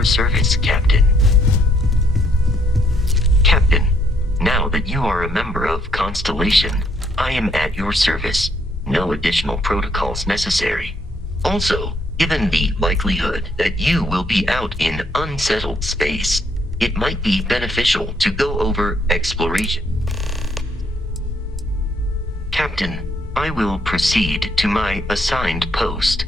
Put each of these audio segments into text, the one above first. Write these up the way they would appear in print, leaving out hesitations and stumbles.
your service, Captain. Captain, now that you are a member of Constellation, I am at your service. No additional protocols necessary. Also, given the likelihood that you will be out in unsettled space, it might be beneficial to go over exploration. Captain, I will proceed to my assigned post.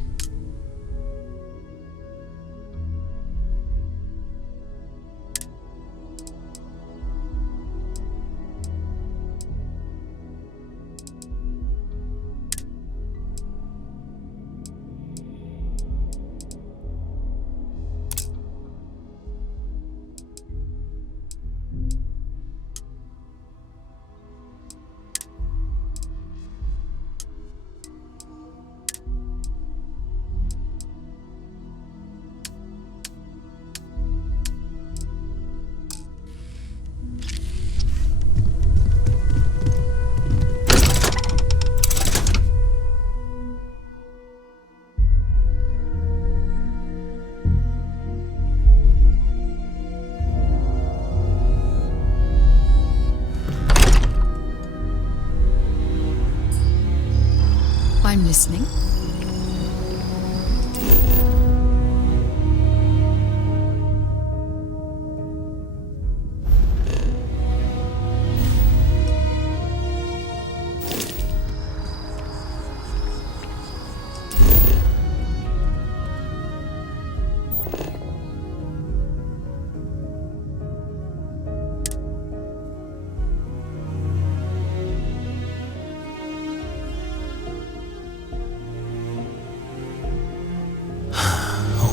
I'm listening.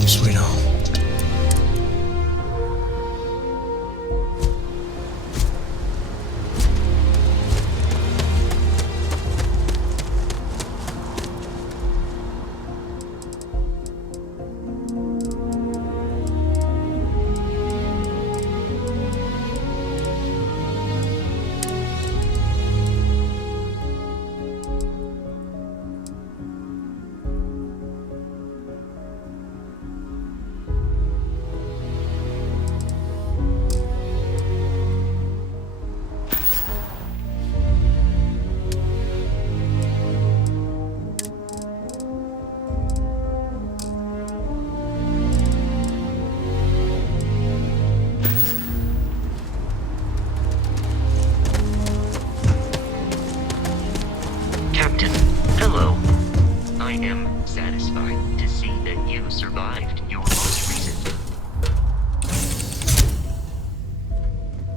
Sweet home.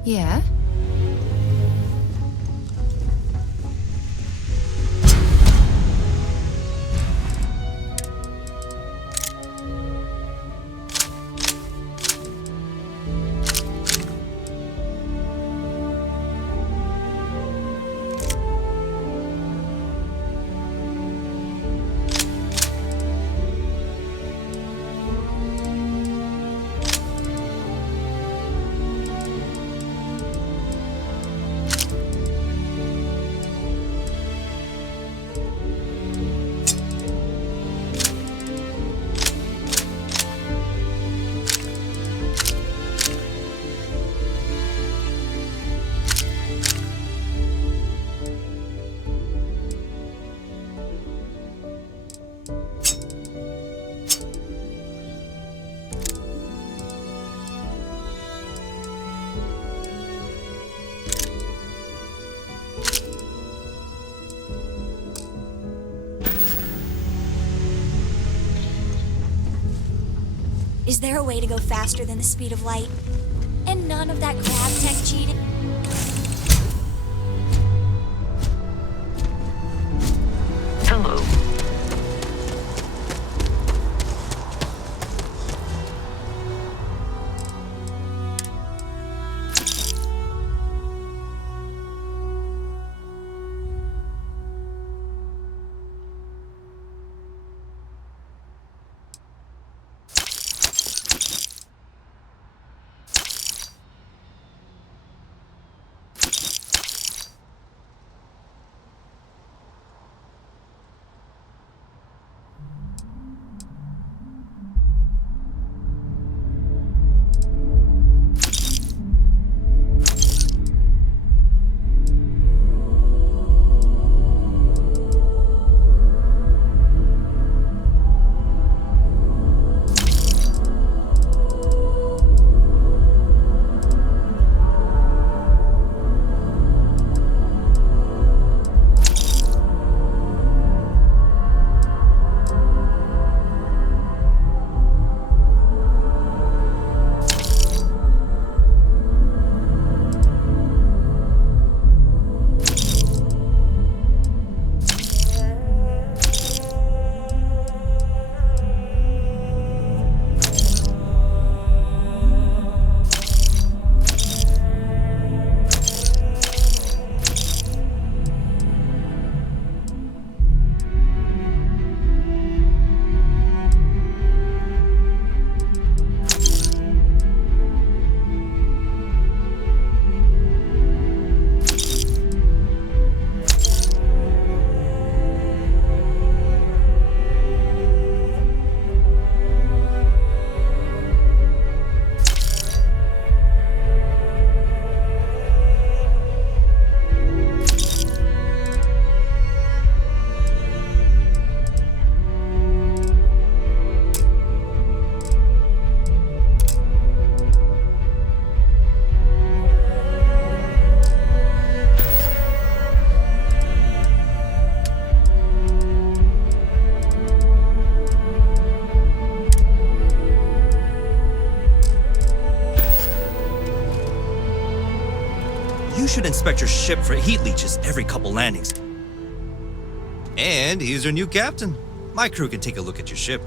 Yeah? Is there a way to go faster than the speed of light? And none of that grab tech cheating? Hello. should inspect your ship for heat leeches every couple landings. And he's your new captain. My crew can take a look at your ship,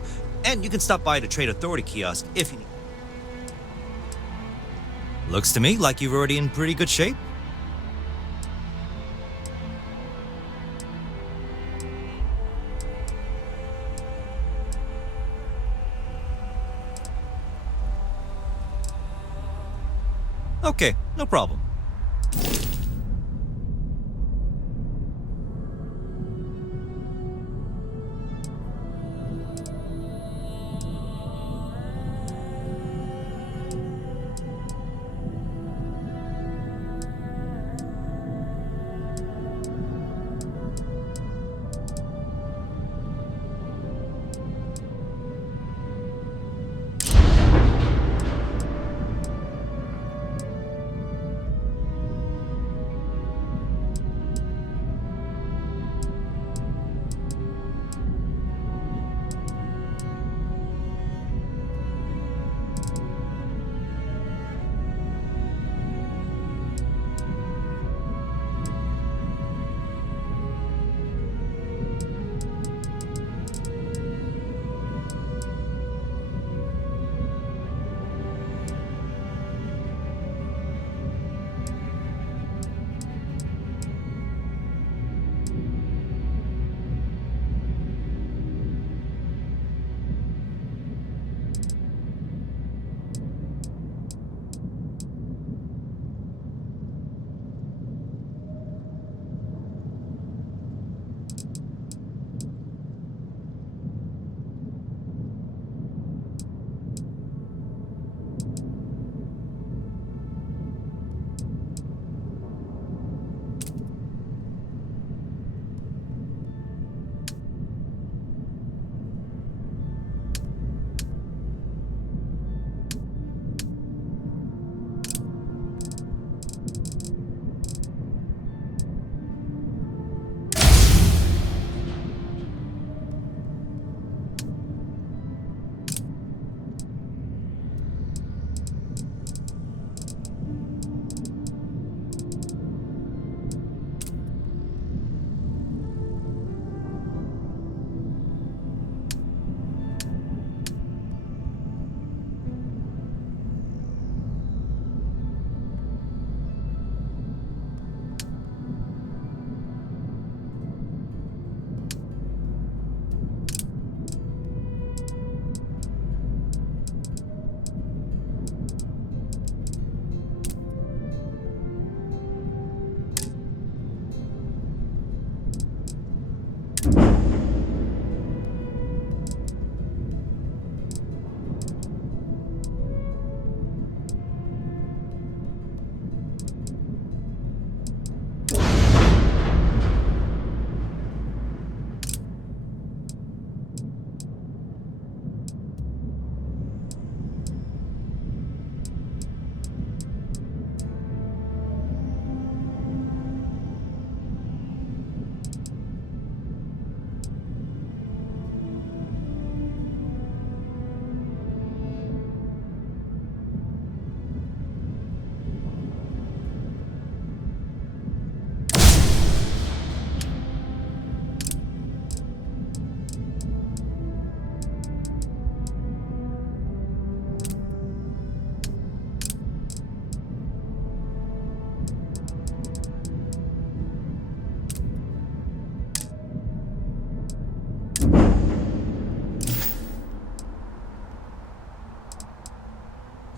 and you can stop by the Trade Authority kiosk if you need. Looks to me like you're already in pretty good shape. Okay, no problem.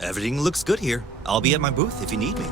Everything looks good here. I'll be at my booth if you need me.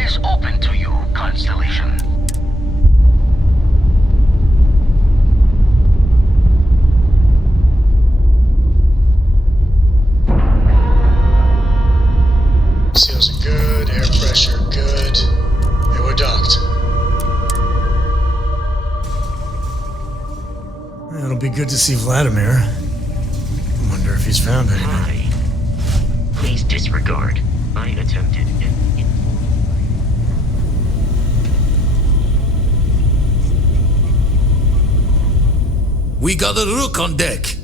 eyes open to you, Constellation. Seals are good, air pressure good. Hey, we're docked. It'll be good to see Vladimir. I wonder if he's found anything. Hi. Please disregard. I attempted an We got a rook on deck.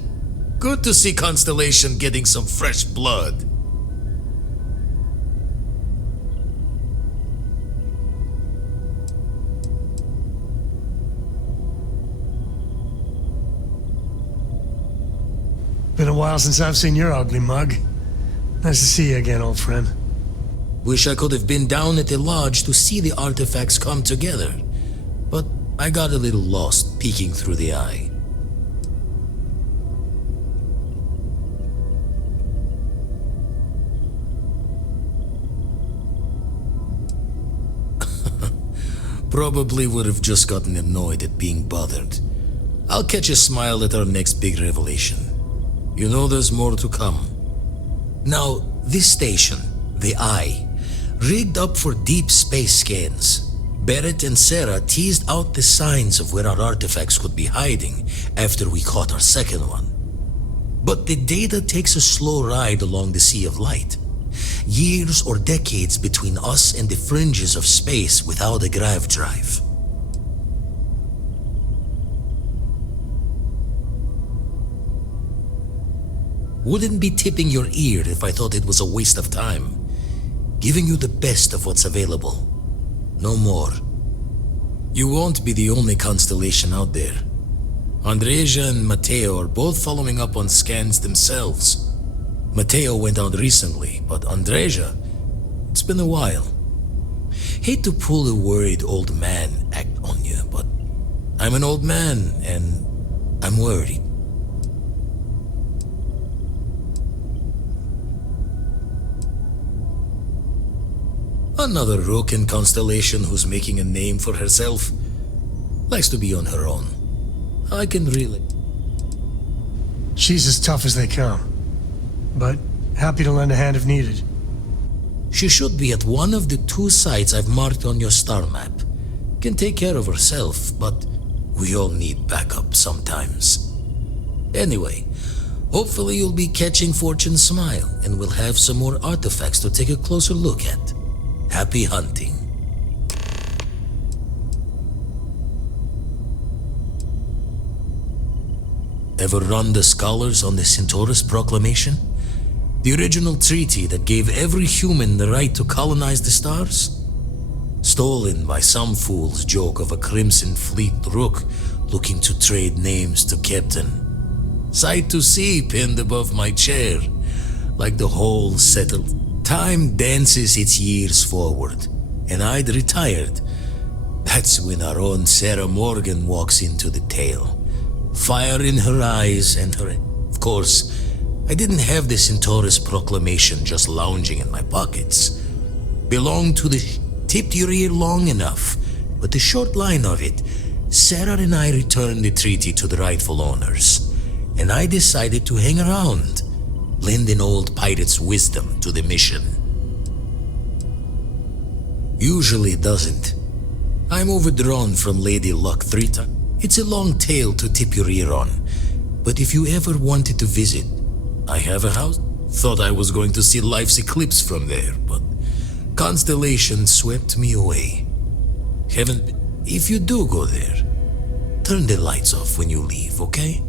Good to see Constellation getting some fresh blood. Been a while since I've seen your ugly mug. Nice to see you again, old friend. Wish I could have been down at the lodge to see the artifacts come together. But I got a little lost peeking through the eye. Probably would have just gotten annoyed at being bothered. I'll catch a smile at our next big revelation. You know there's more to come. Now, this station, the Eye, rigged up for deep space scans. Barrett and Sarah teased out the signs of where our artifacts could be hiding after we caught our second one. But the data takes a slow ride along the Sea of Light. Years or decades between us and the fringes of space without a grav drive. Wouldn't be tipping your ear if I thought it was a waste of time. Giving you the best of what's available. No more. You won't be the only Constellation out there. Andreja and Matteo are both following up on scans themselves. Matteo went out recently, but Andreja, it's been a while. Hate to pull a worried old man act on you, but I'm an old man and I'm worried. Another rook in Constellation who's making a name for herself. Likes to be on her own. I can really... She's as tough as they come. But happy to lend a hand if needed. She should be at one of the 2 sites I've marked on your star map. Can take care of herself, but we all need backup sometimes. Anyway, hopefully you'll be catching Fortune's smile and we'll have some more artifacts to take a closer look at. Happy hunting. Ever run the scholars on the Centaurus Proclamation? The original treaty that gave every human the right to colonize the stars? Stolen by some fool's joke of a Crimson Fleet rook looking to trade names to Captain. Sight to see pinned above my chair, like the whole settled. Time dances its years forward, and I'd retired. That's when our own Sarah Morgan walks into the tale. Fire in her eyes and her... Of course, I didn't have the Centaurus Proclamation just lounging in my pockets. Belonged to the... Tipped your ear long enough, but the short line of it, Sarah and I returned the treaty to the rightful owners, and I decided to hang around, lend an old pirate's wisdom to the mission. Usually it doesn't. I'm overdrawn from Lady Luck 3 times. It's a long tale to tip your ear on, but if you ever wanted to visit, I have a house. Thought I was going to see life's eclipse from there, but Constellation swept me away. If you do go there, turn the lights off when you leave, okay?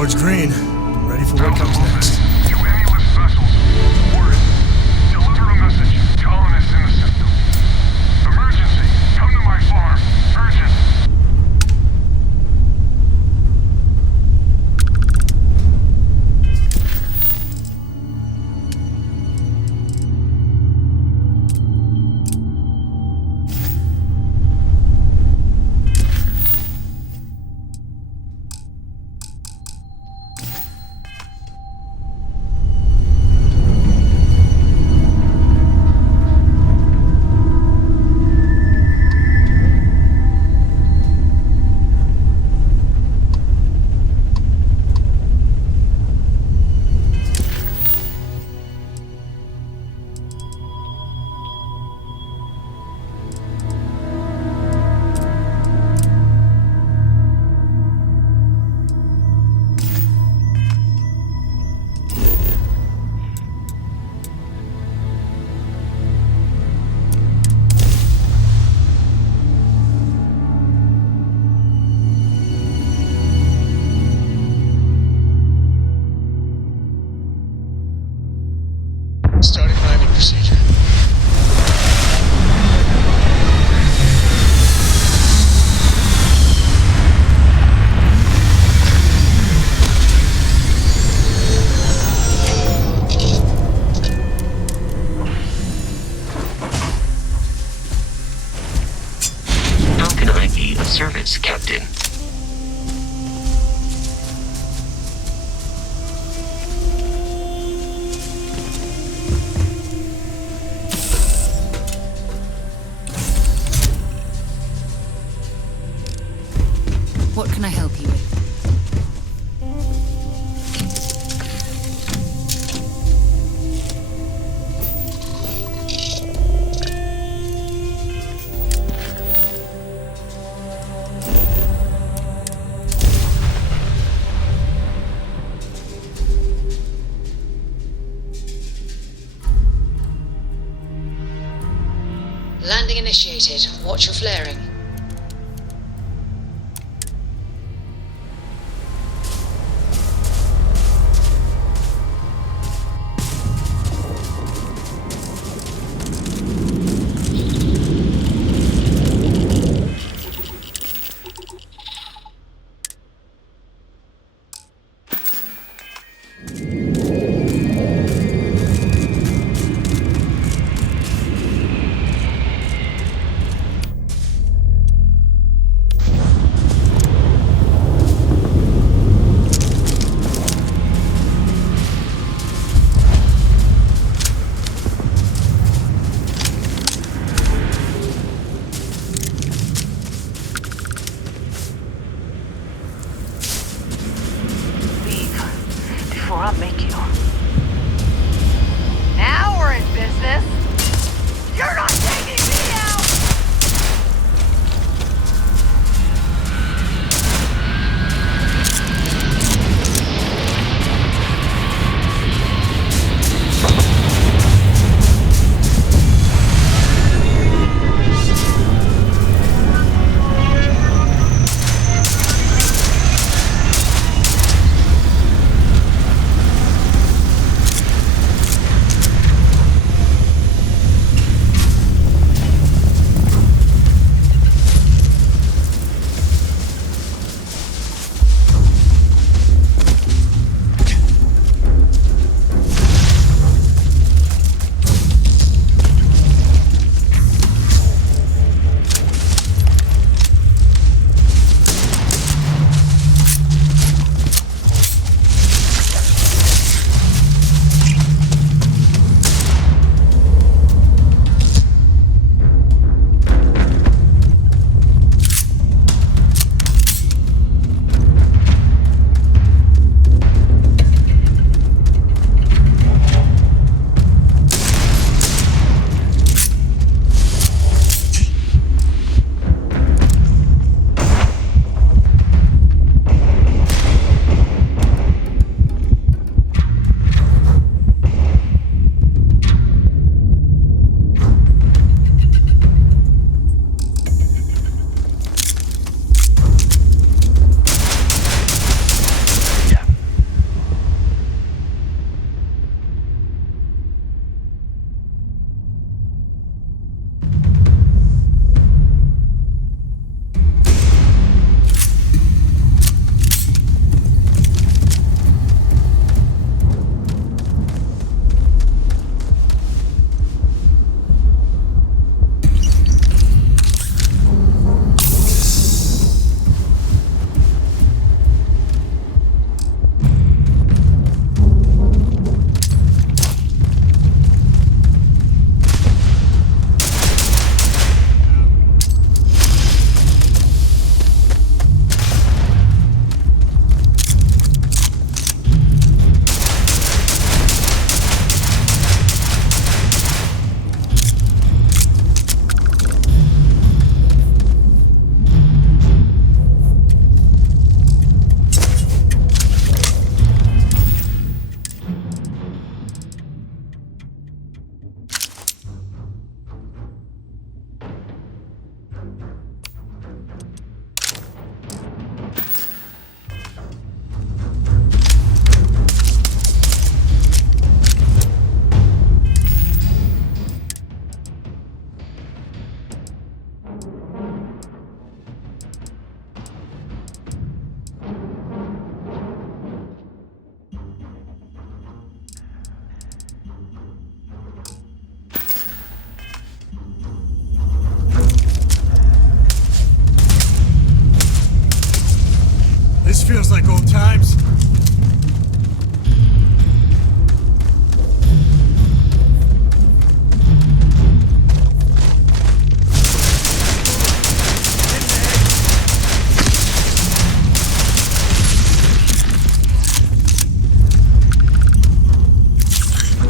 Board's green. Ready for what comes next. You aimless vessels Starting landing procedure. How can I be of service, Captain? What can I help you with? Landing initiated. Watch your flaring. Just like old times.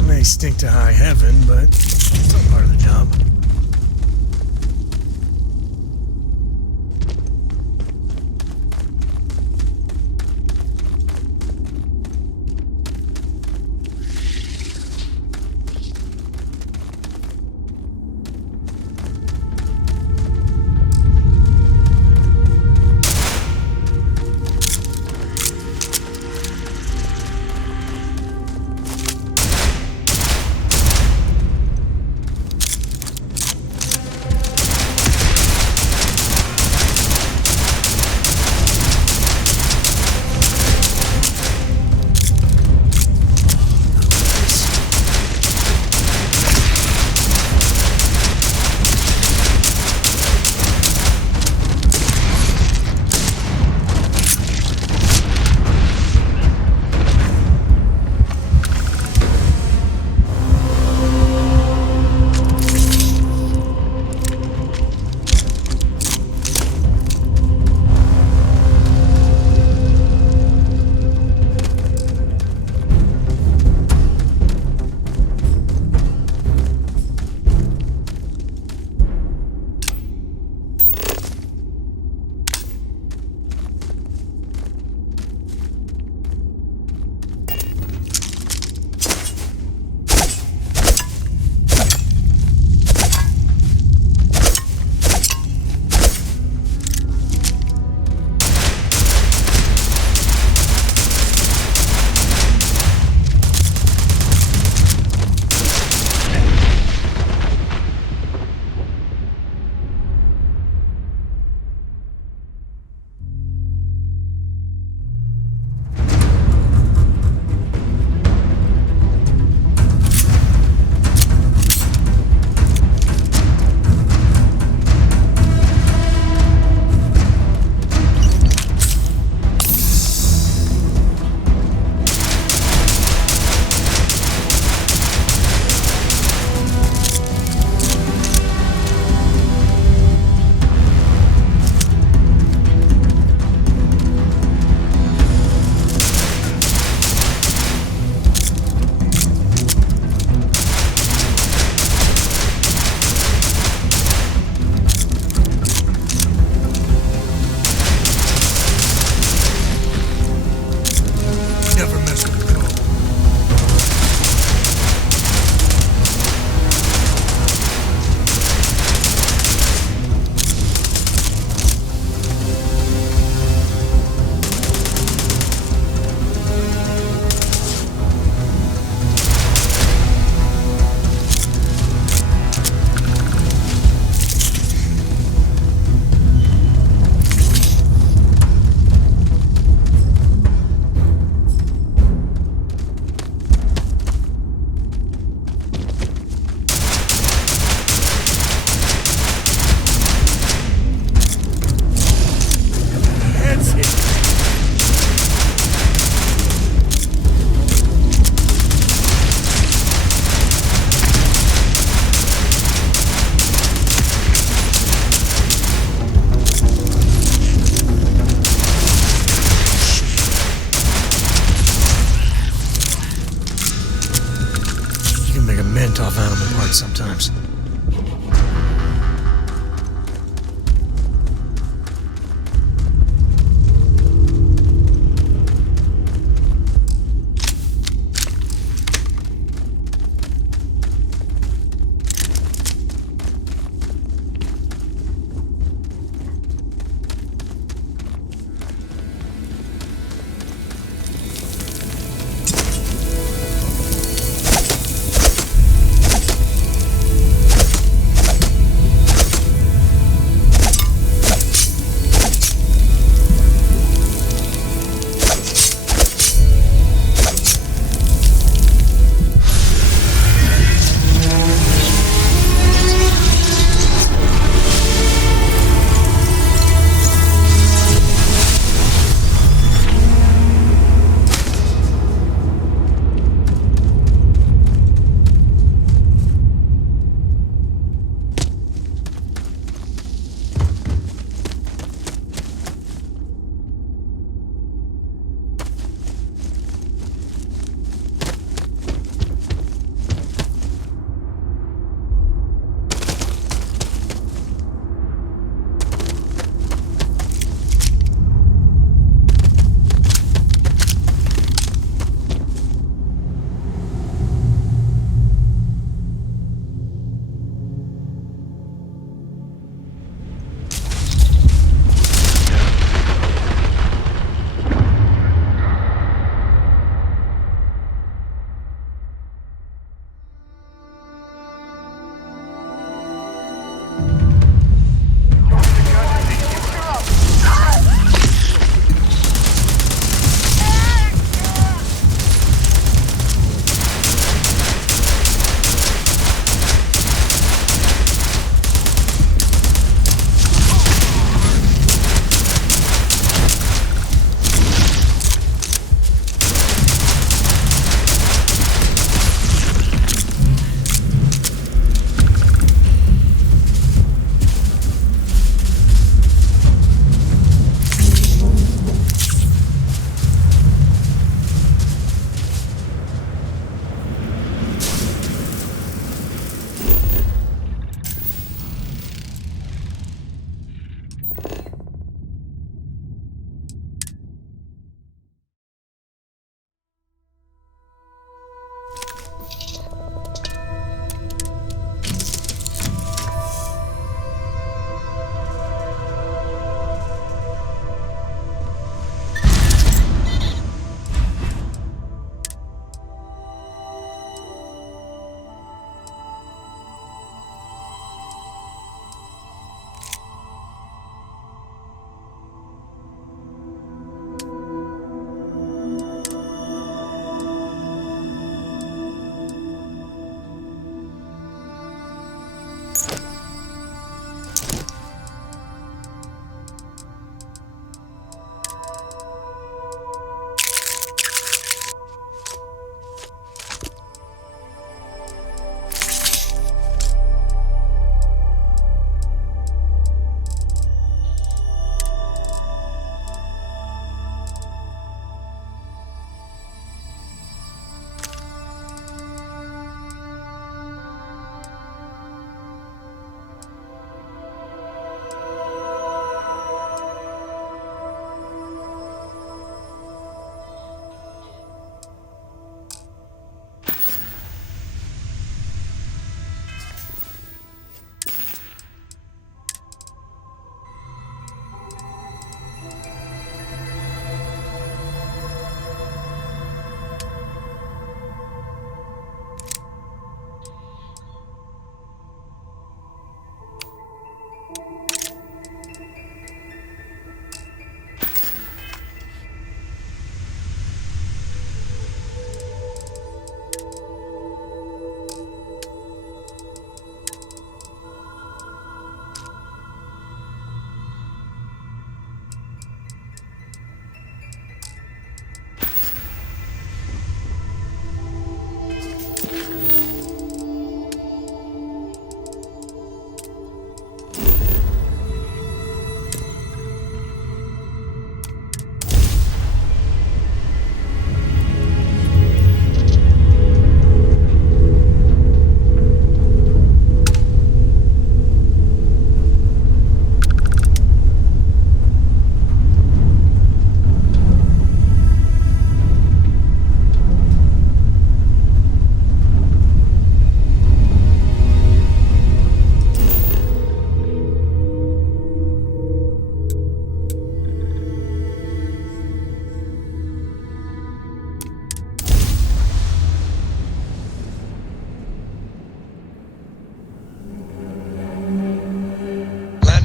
May stink to high heaven, but it's all part of the job. Off animal parts sometimes.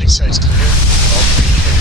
landing site's clear. All green here.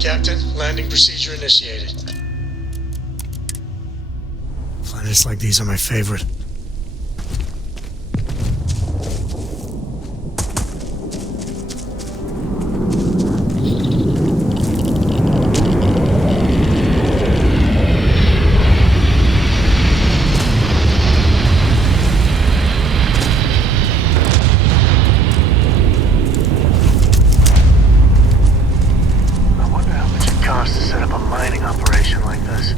Captain, landing procedure initiated. Planets like these are my favorite. I wonder how much it costs to set up a mining operation like this.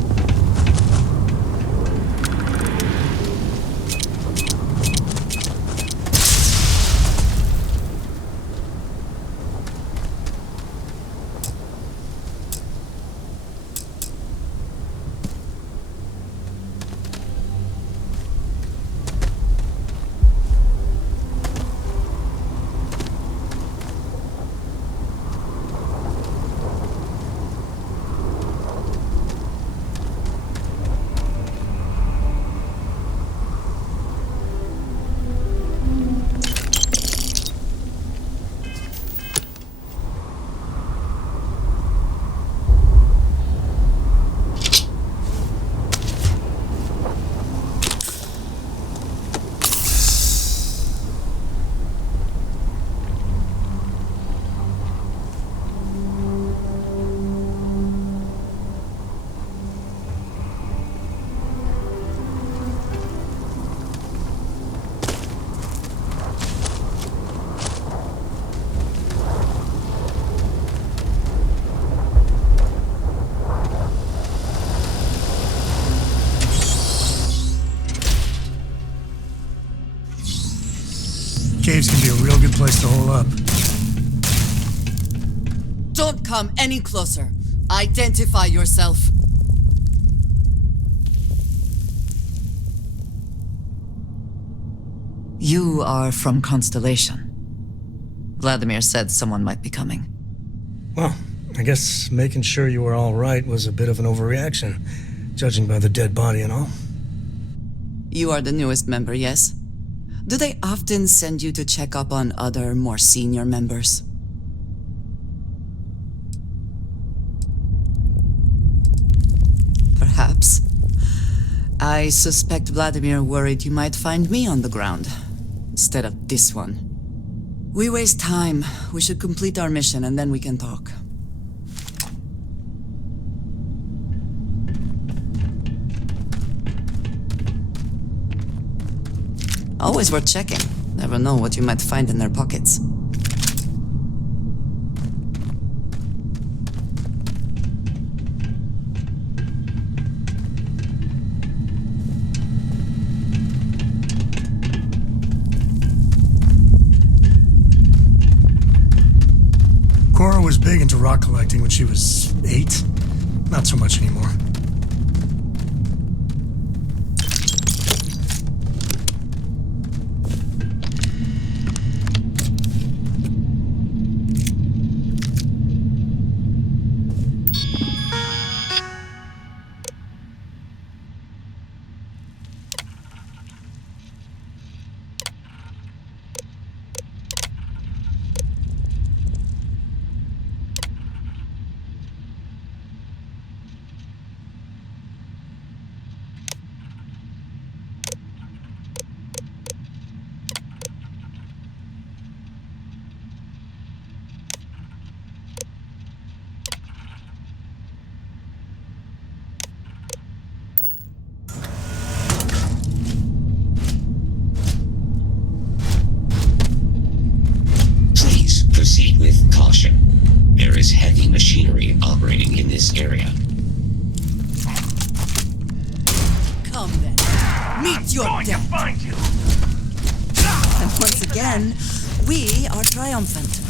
Caves can be a real good place to hole up. Don't come any closer. Identify yourself. You are from Constellation. Vladimir said someone might be coming. Well, I guess making sure you were all right was a bit of an overreaction, judging by the dead body and all. You are the newest member, yes? Do they often send you to check up on other, more senior members? Perhaps. I suspect Vladimir worried you might find me on the ground, instead of this one. We waste time. We should complete our mission and then we can talk. Always worth checking. Never know what you might find in their pockets. Cora was big into rock collecting when she was 8. Not so much anymore. Meet your death. Find you. And once again, we are triumphant.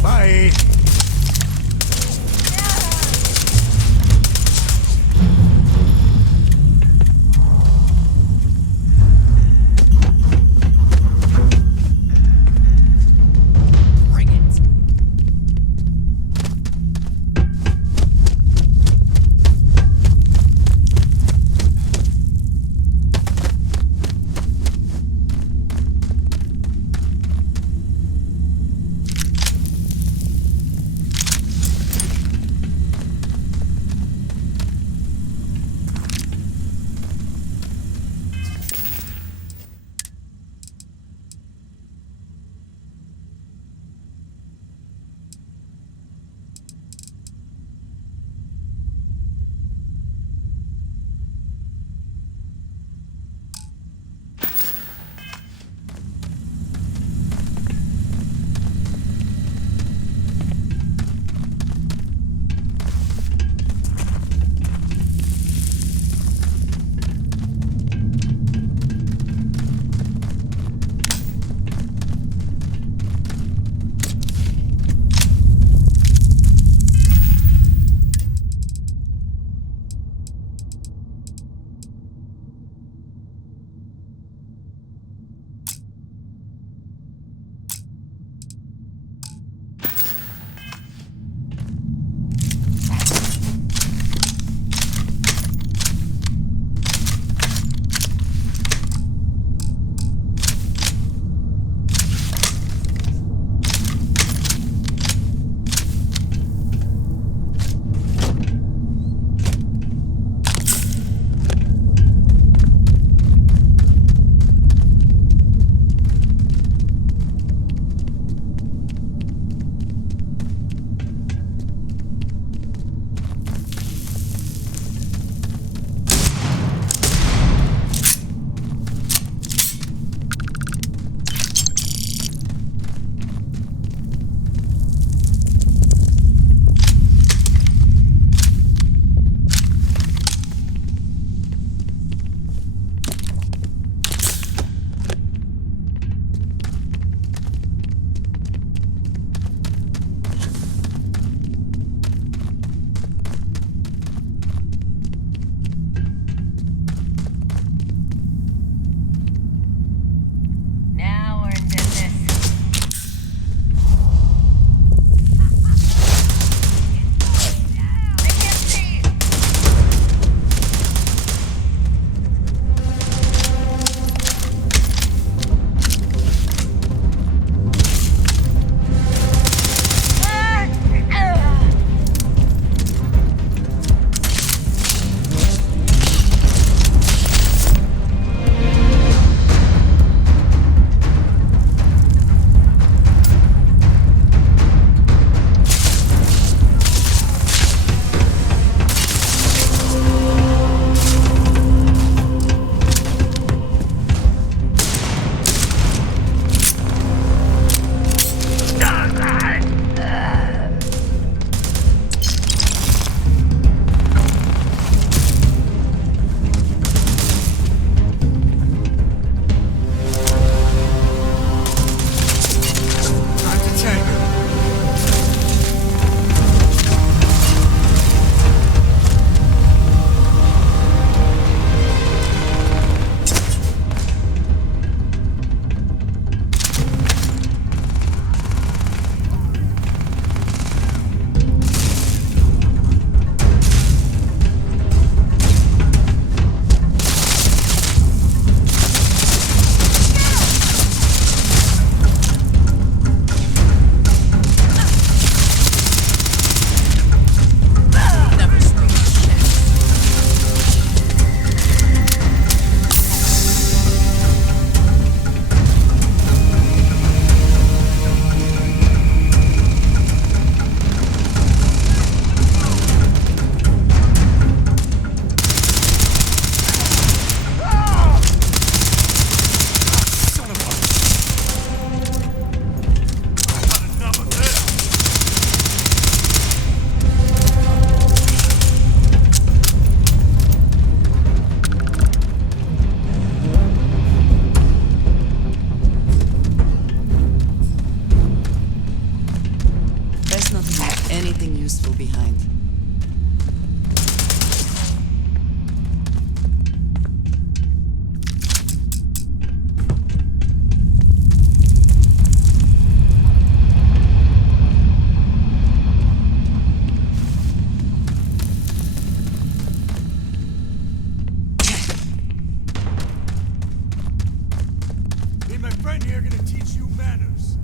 Bye. useful behind. My friend here gonna teach you manners.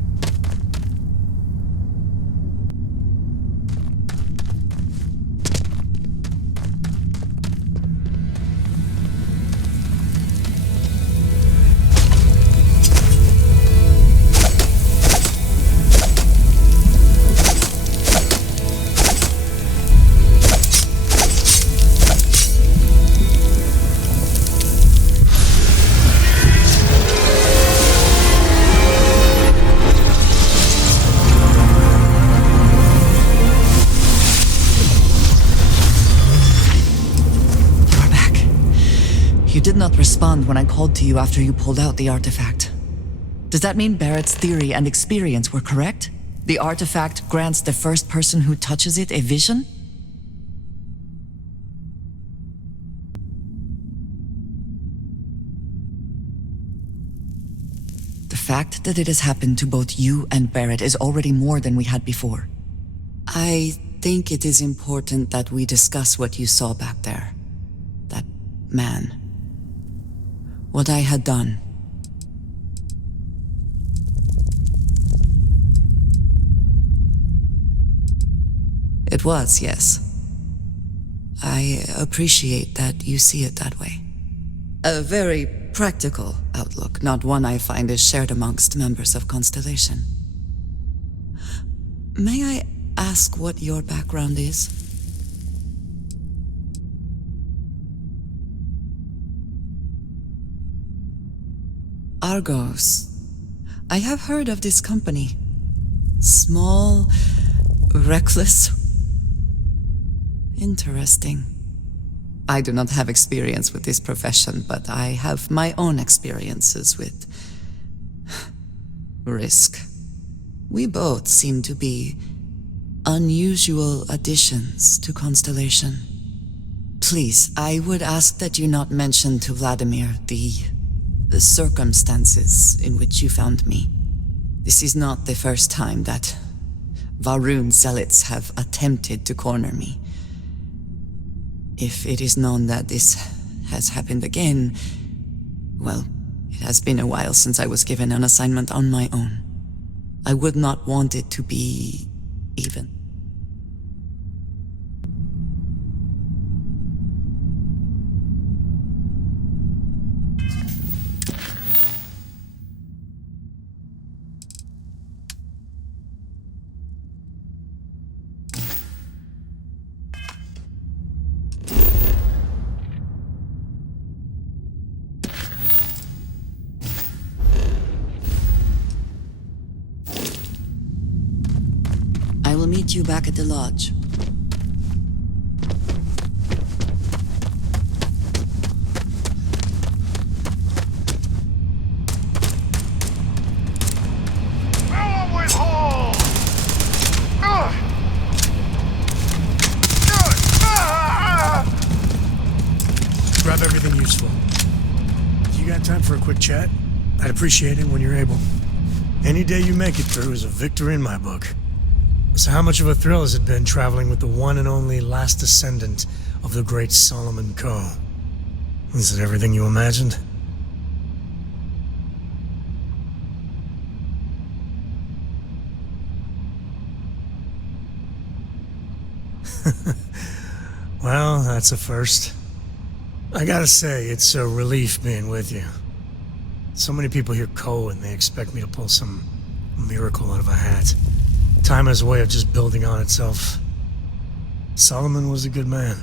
You did not respond when I called to you after you pulled out the artifact. Does that mean Barrett's theory and experience were correct? The artifact grants the first person who touches it a vision? The fact that it has happened to both you and Barrett is already more than we had before. I think it is important that we discuss what you saw back there. That man. What I had done. It was, yes. I appreciate that you see it that way. A very practical outlook, not one I find is shared amongst members of Constellation. May I ask what your background is? Argos. I have heard of this company. Small, reckless. Interesting. I do not have experience with this profession, but I have my own experiences with risk. We both seem to be unusual additions to Constellation. Please, I would ask that you not mention to Vladimir the circumstances in which you found me. This is not the first time that Varun zealots have attempted to corner me. If it is known that this has happened again, well, it has been a while since I was given an assignment on my own. I would not want it to be even. I will meet you back at the lodge. Grab everything useful. You got time for a quick chat? I'd appreciate it when you're able. Any day you make it through is a victory in my book. So how much of a thrill has it been traveling with the one and only last descendant of the great Solomon Coe? Is it everything you imagined? Well, that's a first. I gotta say, it's a relief being with you. So many people hear Coe and they expect me to pull some miracle out of a hat. Time has a way of just building on itself. Solomon was a good man.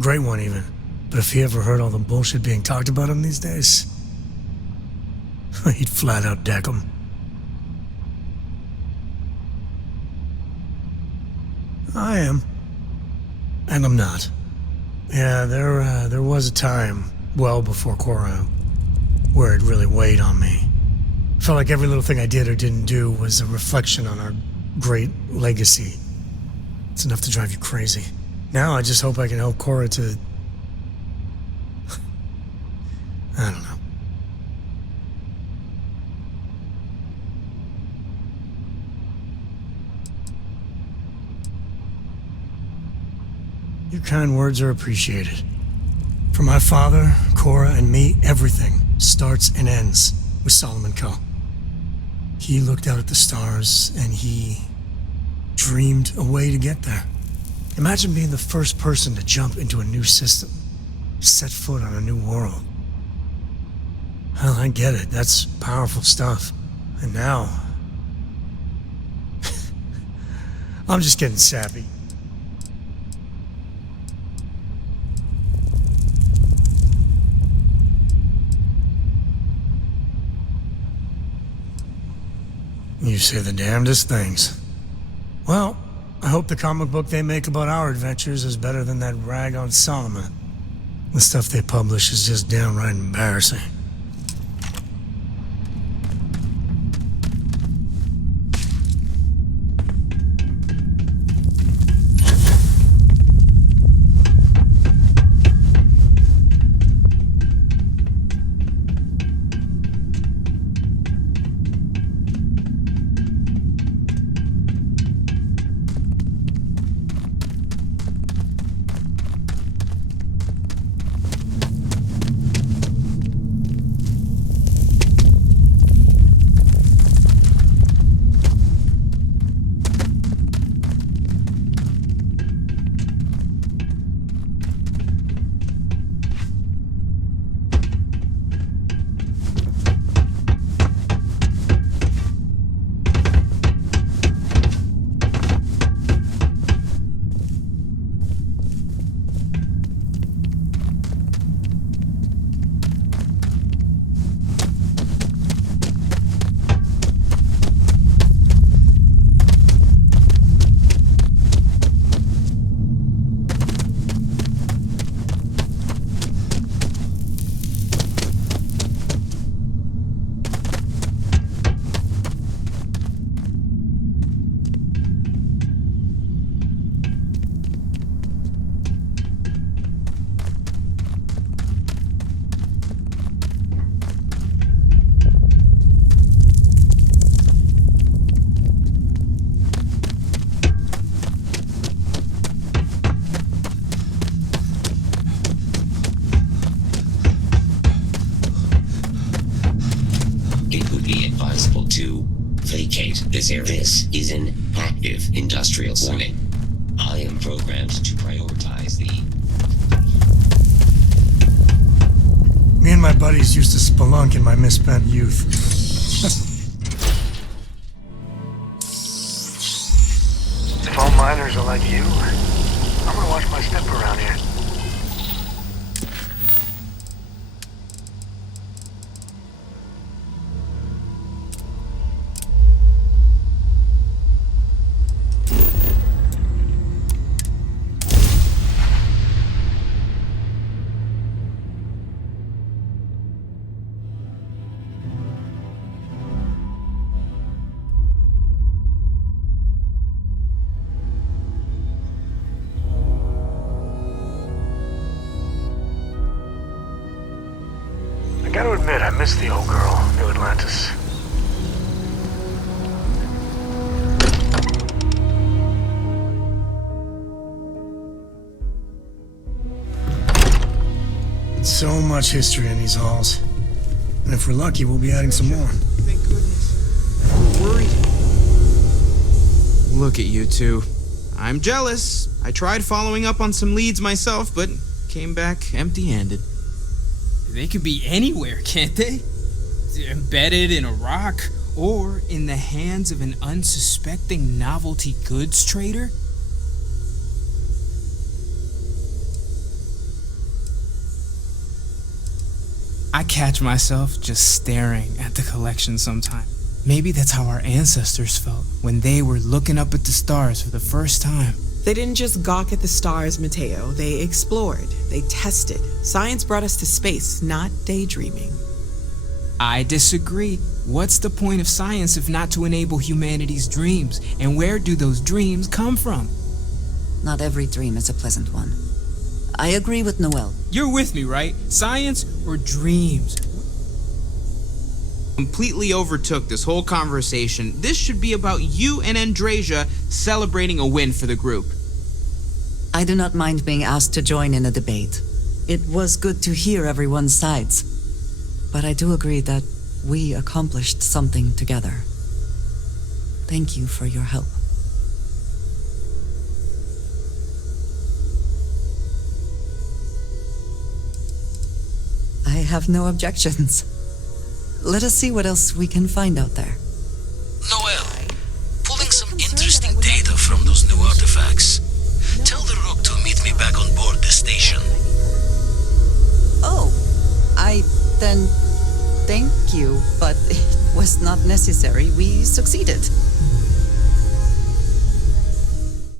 Great one, even. But if he ever heard all the bullshit being talked about him these days, he'd flat out deck him. I am. And I'm not. Yeah, there was a time, well before Korra, where it really weighed on me. Felt like every little thing I did or didn't do was a reflection on our great legacy. It's enough to drive you crazy. Now I just hope I can help Cora to... I don't know. Your kind words are appreciated. For my father, Cora, and me, everything starts and ends with Solomon Coe. He looked out at the stars, and he dreamed a way to get there. Imagine being the first person to jump into a new system, set foot on a new world. Hell, I get it. That's powerful stuff. And now... I'm just getting sappy. You say the damnedest things. Well, I hope the comic book they make about our adventures is better than that rag on Solomon. The stuff they publish is just downright embarrassing. This area. This is an active industrial zone. I am programmed to prioritize the... Me and my buddies used to spelunk in my misspent youth. If all miners are like you, I'm gonna watch my step around here. I gotta admit, I miss the old girl, New Atlantis. So much history in these halls. And if we're lucky, we'll be adding some more. Thank goodness. I'm worried. Look at you two. I'm jealous. I tried following up on some leads myself, but came back empty-handed. They could be anywhere, can't they? Embedded in a rock, or in the hands of an unsuspecting novelty goods trader? I catch myself just staring at the collection sometimes. Maybe that's how our ancestors felt when they were looking up at the stars for the first time. They didn't just gawk at the stars, Mateo. They explored. They tested. Science brought us to space, not daydreaming. I disagree. What's the point of science if not to enable humanity's dreams? And where do those dreams come from? Not every dream is a pleasant one. I agree with Noel. You're with me, right? Science or dreams? Completely overtook this whole conversation. This should be about you and Andrasia celebrating a win for the group. I do not mind being asked to join in a debate. It was good to hear everyone's sides. But I do agree that we accomplished something together. Thank you for your help. I have no objections. Let us see what else we can find out there. Noel, pulling some interesting data from those new artifacts. Tell the Rook to meet me back on board the station. Oh, then thank you, but it was not necessary. We succeeded.